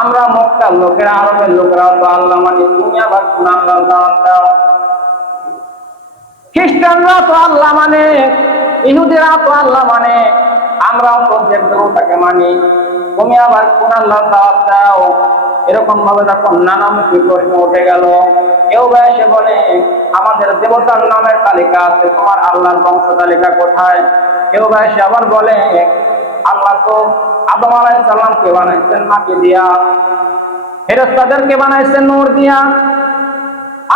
আমরা লোকেরা, আরবের লোকেরা, তো আল্লাহ মানে কোন আল্লাহর দাওয়াত দাও। খ্রিস্টানরা তো আল্লাহ মানে ইহুদিরা তো আল্লাহ মানে আমরাও তো দেব দেবতাকে মানি তুমি আবার কোন আল্লাহ দাও। এরকম ভাবে যখন নানামুখী প্রশ্ন উঠে গেল, কেউ বা এসে বলে, আমাদের দেবতার নামের তালিকা আছে, তোমার আল্লাহর বংশ তালিকা কোথায়? কেউ বা এসে আবার বলে, আল্লাহ তো আদম আলাই সাল্লামকে বানাইছেন মাকে দিয়া ফেরেস্তাদেরকে বানাইছেন নূর দিয়া।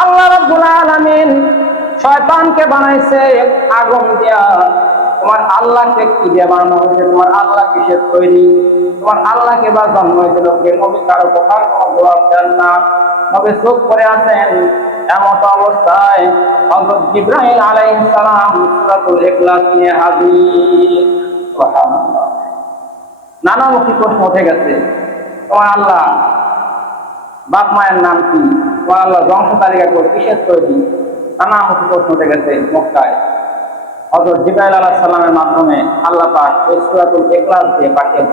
আল্লাহ রাব্বুল আলামিন শয়তানকে বানাইছে আগুন দিয়া। তোমার আল্লাহকে কি দিয়ে হয়েছে, তোমার আল্লাহ কিসের তৈরি, তোমার আল্লাহকে বা জন্ম হয়েছিল। কে নবী, কারও কথার কোনো জবাব দেন না। নবী চোখ করে আছেন এমত অবস্থায়। সালাম সূরাতুল ইখলাস নিয়ে হাজির। প্রশ্ন উঠে গেছে, তোমার আল্লাহ বাপ মায়ের নাম কি? তোমার আল্লাহ বংশ তালিকা করে কিসের তৈরি? নানামুখী প্রশ্ন উঠে গেছে মক্কায়। হজরত জিবাইল আলাহ সাল্লামের মাধ্যমে আল্লাহ পাক এই সুরাতুল ইখলাস দিয়ে পাঠিয়ে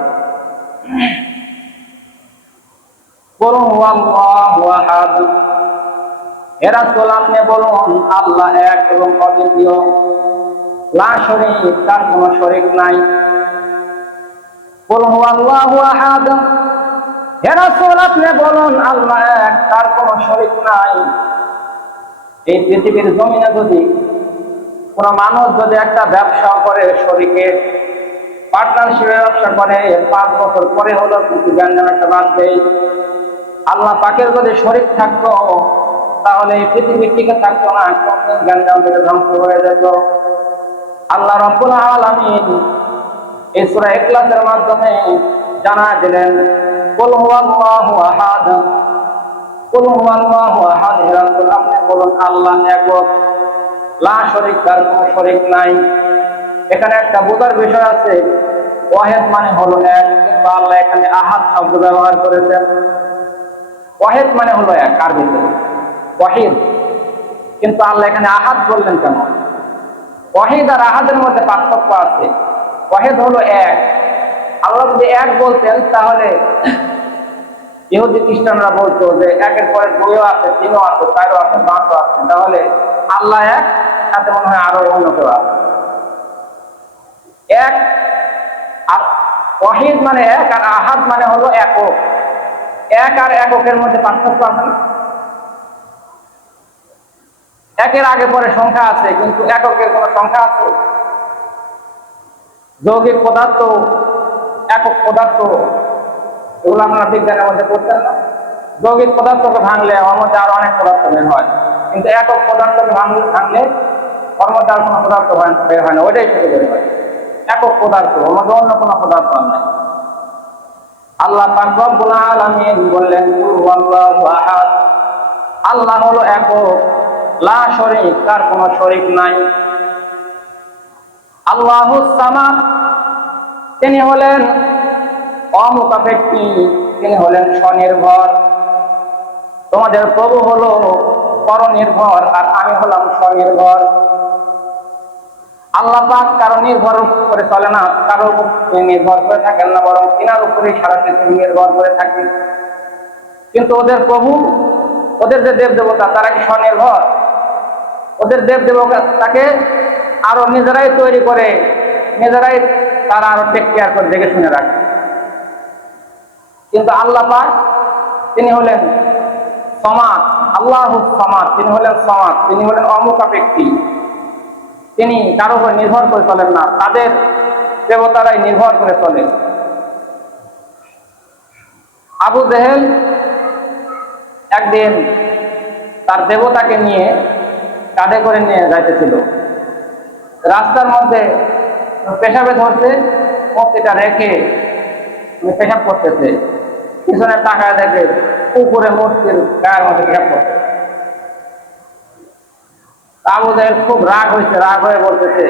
বলুন আল্লাহু আহাদ। বলুন, আল্লাহ এক এবং অদ্বিতীয়। লা শরীক, তার কোনো শরীক নাই। বলুন আল্লাহু আহাদ। হে রাসূল, আপনি বলুন, আল্লাহ এক, তার কোনো শরীক নাই। এই পৃথিবীর জমিনে যদি কোনো মানুষ যদি একটা ব্যবসা করে শরীকে পার্টনারশিপে ব্যবসা করে, পাঁচ বছর পরে হলো কিছু ব্যঞ্জন একটা বাদ দেয় আল্লাহ পাকের যদি শরীর থাকতো, তাহলে এই পৃথিবীর টিকে থাকতো না গ্যাঞ্জাম থেকে ধ্বংস হয়ে যেত। আল্লাহ রব্বুল আলামিন এই সূরা ইখলাসের মাধ্যমে জানা দিলেন, কুল হুয়াল্লাহু আহাদ। কুল হুয়াল্লাহু আহাদ রাসূল আপনি বলুন, আল্লাহ একক লা শরীক তার কোনো শরীক নাই। এখানে একটা বিষয় আছে, ওয়াহেদ মানে হলো এক, কিংবা আল্লাহ এখানে আহাদ শব্দ ব্যবহার করেছেন। ওয়াহেদ মানে হলো এক ওয়াহিদ। কিন্তু আল্লাহ এখানে বললেন কেন? ওয়াহিদ আর আহাদের মধ্যে পার্থক্য আছে। ওয়াহেদ হলো এক। আল্লাহ যদি এক বলতেন, তাহলে ইহুদি খ্রিস্টানরা বলতো যে একের পরে দুইও আছে, তিনও আছে, চারও আছে, পাঁচও আছে। তাহলে আল্লাহ এক সাথে মনে হয় আরও অন্য কেউ আছে। এক ওয়াহিদ মানে এক আর আহাদ মানে হলো একক। এক আর এককের মধ্যে পার্থক্য আছে? একের আগে পরে সংখ্যা আছে, কিন্তু এককের কোনো সংখ্যা আছে? যৌগিক পদার্থ, একক পদার্থ, এগুলো আপনারা বিজ্ঞানের মধ্যে পড়তেন না? যৌগিক পদার্থকে ভাঙলে ওর মধ্যে আরও অনেক পদার্থ বের হয়। কিন্তু একক পদার্থকে ভাঙলে ভাঙলে ওর মধ্যে আর কোনো পদার্থ হয়- বের হয় না, ওইটাই শুধু বের হয়। একক পদার্থ ওর মধ্যে অন্য কোনো পদার্থ আর নাই। আল্লাহ পাক বললেন আল্লাহ হলো একক, লা শরীক, তার কোনো শরীক নাই। আল্লাহুস সামাদ, তিনি হলেন অমুখাপেক্ষী তিনি হলেন স্বনির্ভর। তোমাদের প্রভু হলো পরনির্ভর আর আমি হলাম স্বনির্ভর। আল্লাহ পাক কারও নির্ভর করে চলে না, কারও উপর নির্ভর করে থাকেন না, বরং তিনার উপরেই সারা পৃথিবী নির্ভর করে থাকে। কিন্তু ওদের প্রভু, ওদের যে দেব দেবতা তারা কি স্বনির্ভর? ওদের দেব দেবতা তাকে আরও নিজেরাই তৈরি করে, নিজেরাই তারা আরও টেক কেয়ার করে, দেখে শুনে রাখে। কিন্তু আল্লাহ পাক, তিনি হলেন সমাজ আল্লাহ সমাজ তিনি হলেন সমাজ তিনি হলেন অমুখাপেক্ষী তিনি কারও উপর নির্ভর করে চলেন না, তাদের দেবতারাই নির্ভর করে চলেন আবু জেহেল একদিন তার দেবতাকে নিয়ে কাঁধে করে নিয়ে যাইতেছিল। রাস্তার মধ্যে পেশাবে ধরছে, মূর্তিটা রেখে পেশাব করতেছে। পিছনে টাকা দেখে উপরে মূর্তির গায়ের মধ্যে পেশাব করছে আবু জাহেল খুব রাগ হয়েছে, রাগ হয়ে বলতেছে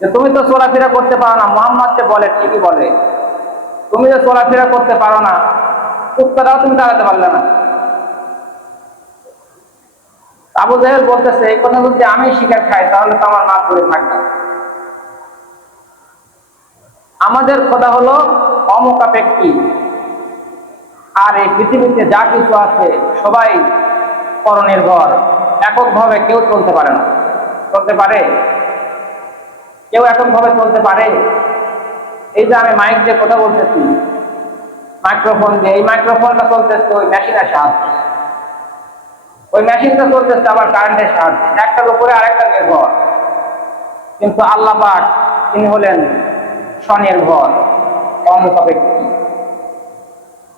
যে, তুমি তো চলাফেরা করতে পারো না। মোহাম্মদ যে বলে, ঠিকই বলে, তুমি যে চলাফেরা করতে পারো না। কুত্তাটাও তুমি দাঁড়াতে পারলে না। আবু জাহেল বলতেছে, এই কথা যদি আমি শিকার খাই, তাহলে তো আমার মা করে থাকবে আমাদের কথা হলো অমুখাপেক্ষী আর এই পৃথিবীতে যা কিছু আছে, সবাই পরনির্ভর। এককভাবে কেউ চলতে পারে না। চলতে পারে? কেউ এককভাবে চলতে পারে? এই যে আমি মাইক দিয়ে কথা বলতেছি মাইক্রোফোন দিয়ে, এই মাইক্রোফোনটা চলতেছে ওই মেশিনের সাহায্যে। ওই মেশিনটা চলতেছে আবার কারেন্টের সাহায্যে। একটার উপরে আরেকটা নির্ভর। কিন্তু আল্লাহ পাক তিনি হলেন স্বনির্ভর অমুখাপেক্ষী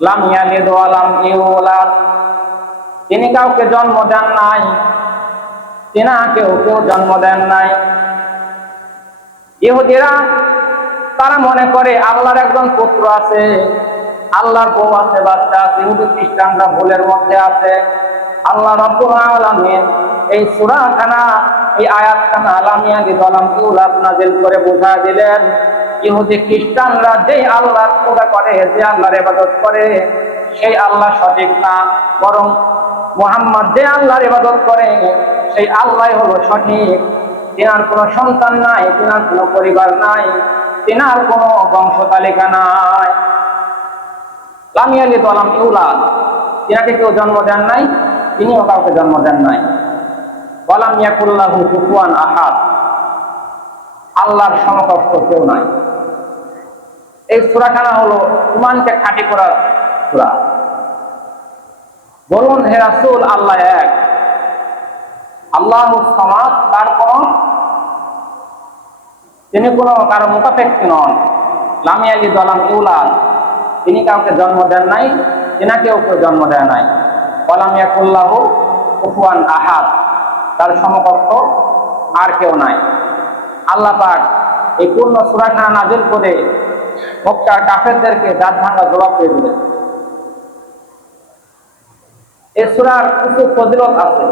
লাম ইয়ালিদ ওয়া লাম ইউলাদ। তিনি কাউকে জন্ম দেন নাই। তিনা কেউ জন্ম দেন নাই। ইহুদিরা তারা মনে করে আল্লাহর একজন পুত্র আছে, আল্লাহর বউ আছে, বাচ্চা আছে, ইহুদি খ্রিস্টানরা ভুলের মধ্যে আছে। আল্লাহ রব্বুল আলামিন এই সূরাখানা এই আয়াতখানা আলামিয়া দিলাম ইউলাদ নাজিল করে বোঝা দিলেন, ইহুদি খ্রিস্টানরা যেই আল্লাহর পূজা করে, যে আল্লাহর ইবাদত করে, সেই আল্লাহ সঠিক না। বরং মুহাম্মদ যে আল্লাহর ইবাদত করে, সেই আল্লাহ হলো সঠিক। তিনার কোনো সন্তান নাই, তিনার কোনো পরিবার নাই, তিনার কোনো বংশ তালিকা নাই। লামিয়ালি দলাম ইউলাদ, তিনাকে কেউ জন্ম দেন নাই, তিনিও কাউকে জন্ম দেন নাই। বলাম ইয়াকুল্লাহু কুফুয়ান আহাদ। আল্লাহর সমকক্ষ কেউ নাই। এই সুরাখানা হলো ইমানকে খাঁটি করার সুরা। বলুন, হে রাসূল, আল্লাহ এক। আল্লাহ সমাজ তার কোন তিনি কোনো কারও মুখাপেক্ষী নন। লামি আলী দলাম ইউলাদ তিনি কাউকে জন্ম দেন নাই তিনাকেও কেউ জন্ম দেয় নাই। কলাম ইয়াকুল্লাহ কুফুয়ান আহাদ। তার সমকক্ষ আর কেউ নাই। আল্লাহ পাক এই পূর্ণ সুরাখানা নাজিল করে মক্কার কাফেরদেরকে দাঁত ভাঙা জবাব দিয়ে দিলেন। এই সুরার কিছু ফজিলত আছে।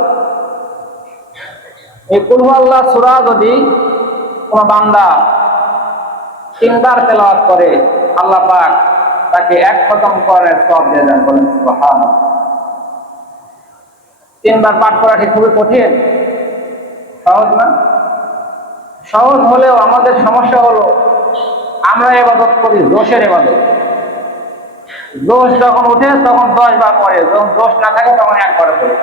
এই কুলহু আল্লাহ সুরা যদি কোনো বান্দা তিনবার তেলাওয়াত করে, আল্লাহ পাক তাকে এক খতম করে সব দিয়ে দেন বলেন তিনবার পাঠ করা কি খুবই কঠিন? সহজ না? সহজ হলেও আমাদের সমস্যা হলো আমরা এবাদত করি, দোষের এবাদত দোষ যখন উঠে তখন দশ বার পরে যখন দোষ না থাকে, তখন একবার করে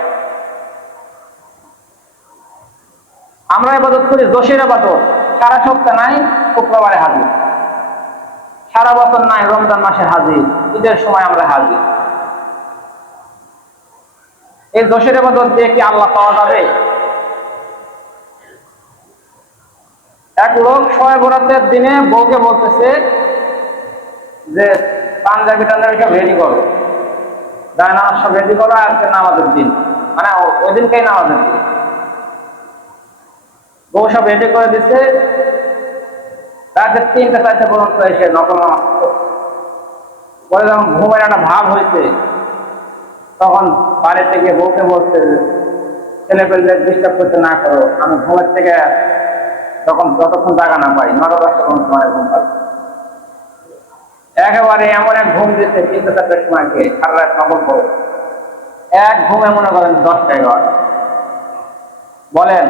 আমরা এবাদত করি, দোষের এবাদত সারা সপ্তাহ নাই, শুক্রবারে হাজির। সারা বছর নাই, রমজান মাসে হাজির। ঈদের সময় আমরা হাজির। এই দোষের এবাদত দিয়ে কি আল্লাহ পাওয়া যাবে? এক লোক ছয় বরাতের দিনে বউকে বলতেছে যে, পাঞ্জাবি টাঞ্জাবি সব রেডি করো। নামাজ সব রেডি করো আজকে নামাজের দিন। মানে ওই দিনকেই নামাজের দিন। বউ সব রেডি করে দিচ্ছে রাতে তিনটা চারটে পর্যন্ত এসে নকল নামাজ পরে যখন ঘুমের একটা ভাব হয়েছে, তখন বাড়ি থেকে বউকে বলছে ছেলে পেলে ডিস্টার্ব করতে না করো। আমি ঘুমের থেকে তখন যতক্ষণ টাকা না পাই, নটা দশটা পর্যন্ত সময় ঘুম পাই একেবারে এমন এক ঘুম দিতে তিনটে চারটের সময় গিয়ে সারা রাত নকল করো এক ঘুমে মনে করেন দশটা এগারো বলেন,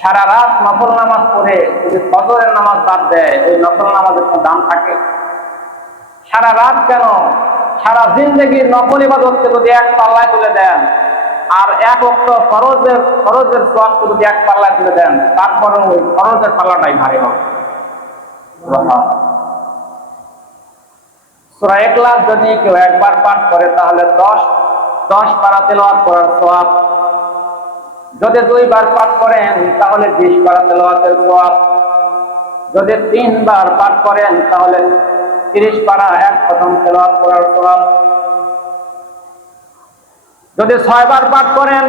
সারা রাত নফল নামাজ পড়ে যদি ফজরের নামাজ বাদ দেয়, ওই নফল নামাজের কোনো দাম থাকে? সারা রাত কেন? সারা জিন্দগির নকল ইবাদতকে যদি এক পাল্লায় তুলে দেন আর এক অক্ট ফরজের ফরজের সবকে যদি এক পাল্লায় তুলে দেন তারপরে ওই ফরজের পাল্লাটাই ভারী হবে। সুরা একলাস যদি কেউ একবার পাঠ করে, তাহলে দশ দশ পারা তেলাওয়াত করার সওয়াব। যদি দুইবার পাঠ করেন, তাহলে বিশ পারা তেলাওয়াতের সওয়াব। যদি তিনবার পাঠ করেন, তাহলে তিরিশ পারা এক প্রথম তেলাওয়াত করার সওয়াব। যদি ছয়বার পাঠ করেন,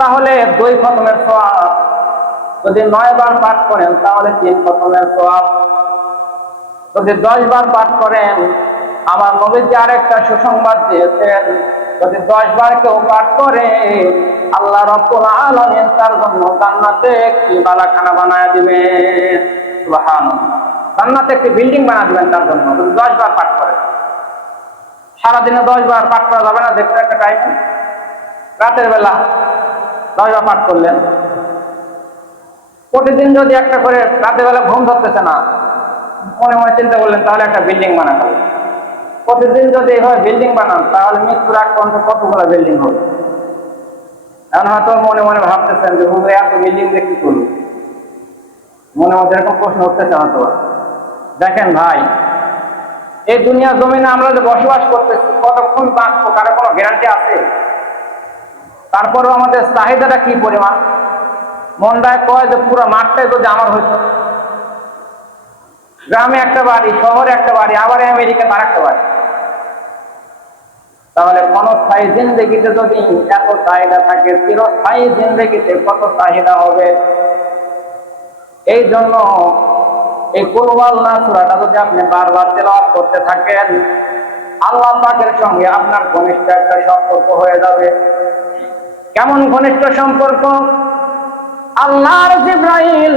তাহলে দুই খতমের সওয়াব। যদি নয় বার পাঠ করেন, তাহলে তিন খতমের সওয়াব। যদি দশ বার পাঠ করেন, আমার নবীজি আরেকটা সুসংবাদ দিয়েছেন, যদি দশ বার কেউ পাঠ করে, আল্লাহ রব্বুল আলামিন তার জন্য জান্নাতে একটি বালাখানা বানায় দিবেন। জান্নাতে একটি বিল্ডিং বানায় দিবেন তার জন্য, যদি দশ বার পাঠ করে সারাদিনে দশ বার পাঠ করা যাবে না, দেখতে একটা টাইম রাতের বেলা দশবার পাঠ করলেন প্রতিদিন যদি একটা করে রাতের বেলা ঘুম ধরতেছে না, মনে মনে চিন্তা করলেন, তাহলে একটা বিল্ডিং বানাতে প্রতিদিন যদি এইভাবে বিল্ডিং বানান, তাহলে মৃত্যুর আগ পর্যন্ত কতগুলো বিল্ডিং হবে? এখন হয়তো মনে মনে ভাবতেছেন যে, হুজুর, এত বিল্ডিং দিয়ে কি মনে মধ্যে এরকম প্রশ্ন উঠতেছে হয়তো দেখেন ভাই এই দুনিয়া জমিনে আমরা যে বসবাস করতেছি, কতক্ষণ বাঁচবো, কারও কোনো গ্যারান্টি আছে? তারপরেও আমাদের চাহিদাটা কি পরিমাণ? মনটায় কয় যে পুরো মাঠটাই যদি আমার হইতো। গ্রামে একটা বাড়ি, শহরে একটা বাড়ি, আবার আমেরিকা তার একটা বাড়ি। তাহলে ক্ষণস্থায়ী জিন্দগিতে যদি এত চাহিদা থাকে, চিরস্থায়ী জিন্দগিতে কত চাহিদা হবে? এই জন্য এই কুলওয়াল নাসুরাটা যদি আপনি বারবার তেলাওয়াত করতে থাকেন, আল্লাহ পাকের সঙ্গে আপনার ঘনিষ্ঠ একটা সম্পর্ক হয়ে যাবে। কেমন ঘনিষ্ঠ সম্পর্ক? আল্লাহর জিব্রাইল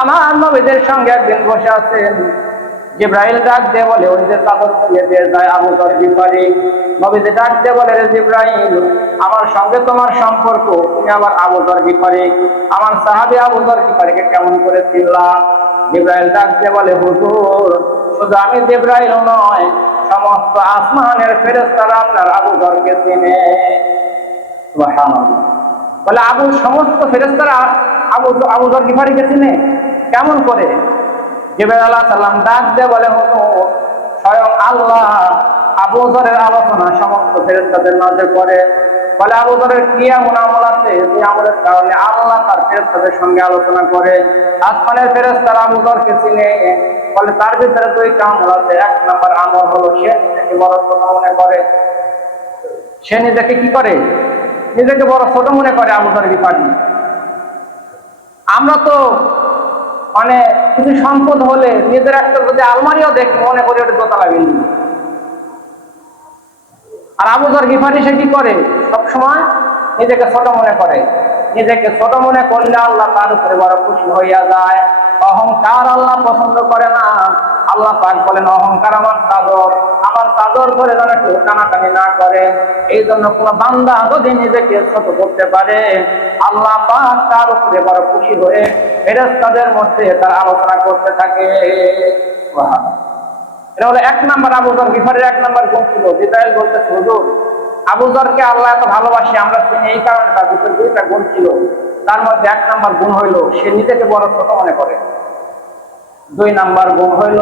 আমার নবীদের সঙ্গে একদিন বসে আছেন। জিব্রাইল ডাক দিয়ে বলে, ওই যে ছড়িয়ে দিয়ে যায় আবু বিপারি নবীতে ডাক দিয়ে বলে, রে জিব্রাইল, আমার সঙ্গে তোমার সম্পর্ক। তুমি আমার আবু বিপারি আমার সাহাবি আবু তর বিপারিকে কেমন করে চিনলা? জিব্রাইল ডাকতে বলে, হুজুর, শুধু আমি জিব্রাইল নয়, সমস্ত আসমানের ফেরেস্তারা আপনার আবু ঘরকে চিনে। বলে, আবু, সমস্ত ফেরেস্তারা আবু আবু জর গিফারিকে চিনে? কেমন করে? জিব্রাইল আলাইহিস সালাম ডাক বলে হতো স্বয়ং আল্লাহ আবু জরের আলোচনা সমস্ত ফেরেস্তাদের মাঝে করে। বলে আবু জরের কি এমন আমল আছে? যে আমলের কারণে আল্লাহ তার ফেরেস্তাদের সঙ্গে আলোচনা করে। আসমানের ফেরেস্তারা আবু জরকে চিনে। বলে তার ভিতরে দুই আমল আছে। এক নম্বর আমল হলো সে নিজেকে বড় ছোট মনে করে। সে নিজেকে কি করে? নিজেকে বড় ছোট মনে করে আবু জর গিফারি আমরা তো মানে কিছু সম্পদ হলে নিজের একটা যদি আলমারিও দেখি, মনে করি ওটা দোতলা বিল্ডিং। আর আবু ধর গিফারি সে কি করে? সবসময় নিজেকে ছোট মনে করে। নিজেকে ছোট মনে করলে আল্লাহ তার উপরে বড় খুশি হইয়া যায়। অহংকার আল্লাহ পছন্দ করে না। আল্লাহ পাক বলেন, অহংকার আমার চাদর। আমার চাদর ধরে যেন কেউ টানাটানি না করে। এই জন্য কোন বান্দা যদি নিজেকে ছোট করতে পারে, আল্লাহ পাক তার উপরে বড় খুশি হয়ে ফেরেস্তাদের মধ্যে তার আলোচনা করতে থাকে। এটা হলো এক নাম্বার আবুজর গিফারের এক নাম্বার গুণ ছিল। জিব্রাইল বলতেছে, হুজুর আবুজরকে আল্লাহ এত ভালোবাসি, আমরা চিনি এই কারণে তার ভিতরে দুইটা গুণ ছিল। তার মধ্যে এক নাম্বার গুণ হইল, সে নিজেকে বড় ছোট মনে করে। দুই নাম্বার গুণ হইল,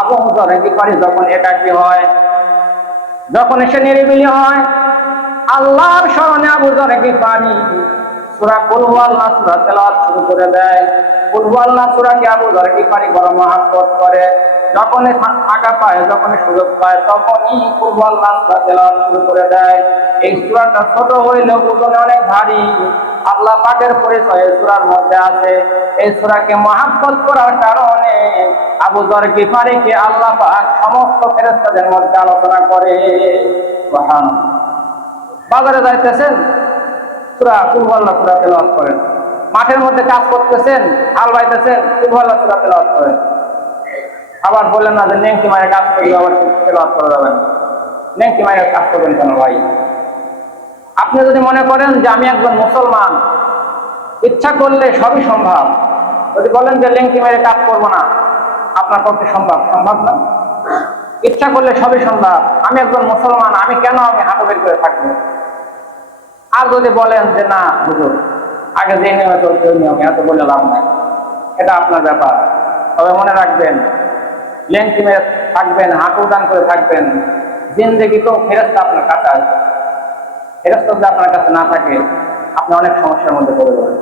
আবু হুজর গিফারি যখন একাকী হয়? যখন সে নিরিবিলি হয়, আল্লাহর স্মরণে আবু জর গিফারি সূরা কুল হুয়াল্লাহ সূরা তেলাওয়াত শুরু করে দেয়। কুল হুয়াল্লাহ সূরাকে আবু জর গিফারি বড় মহাব্বত করে? যখনই ফাঁকা পায়, যখনই সুযোগ পায়, তখনই কুল হুয়াল্লাহ সূরা তেলাওয়াত শুরু করে দেয়। এই সূরাটা ছোট হইলেও ওজনে অনেক ভারী। আল্লাহ পাকের পরিচয় সূরার মধ্যে আছে। এই সূরাকে মহাব্বত করার কারণে আবু জর গিফারিকে আল্লাহ পাক সমস্ত ফেরেশতাদের মধ্যে আলোচনা করে। বাজারে যাইতেছেন, সুরা কুলভাল্লা সুরা তেলাওয়াত করেন। মাঠের মধ্যে কাজ করতেছেন, হাল বাইতেছেন কুলভাল্লা সুরা তেলাওয়াত করেন। আবার বললেন না যে নেংটি মায়ের কাজ করলে আবার তেলাওয়াত করা যাবে? নেংটি মায়ের কাজ করবেন কেন ভাই? আপনি যদি মনে করেন যে আমি একজন মুসলমান, ইচ্ছা করলে সবই সম্ভব। যদি বলেন যে লেংটি মেরে কাজ করব না, আপনার পক্ষে সম্ভব সম্ভব না। ইচ্ছা করলে সবই সম্ভব। আমি একজন মুসলমান, আমি কেন আমি হাঁটু বের করে থাকব? আর যদি বলেন যে না, হুজুর, আগে যে নিয়মে চলছে, ওই নিয়মে, এত বলে লাভ নাই। এটা আপনার ব্যাপার। তবে মনে রাখবেন, লেংটি মেরে থাকবেন, হাঁটু উদান করে থাকবেন। জিন্দগি তো ফেরতটা আপনার কাছে আসবে। ফেরত যদি আপনার কাছে না থাকে আপনি অনেক সমস্যার মধ্যে পড়ে যাবেন।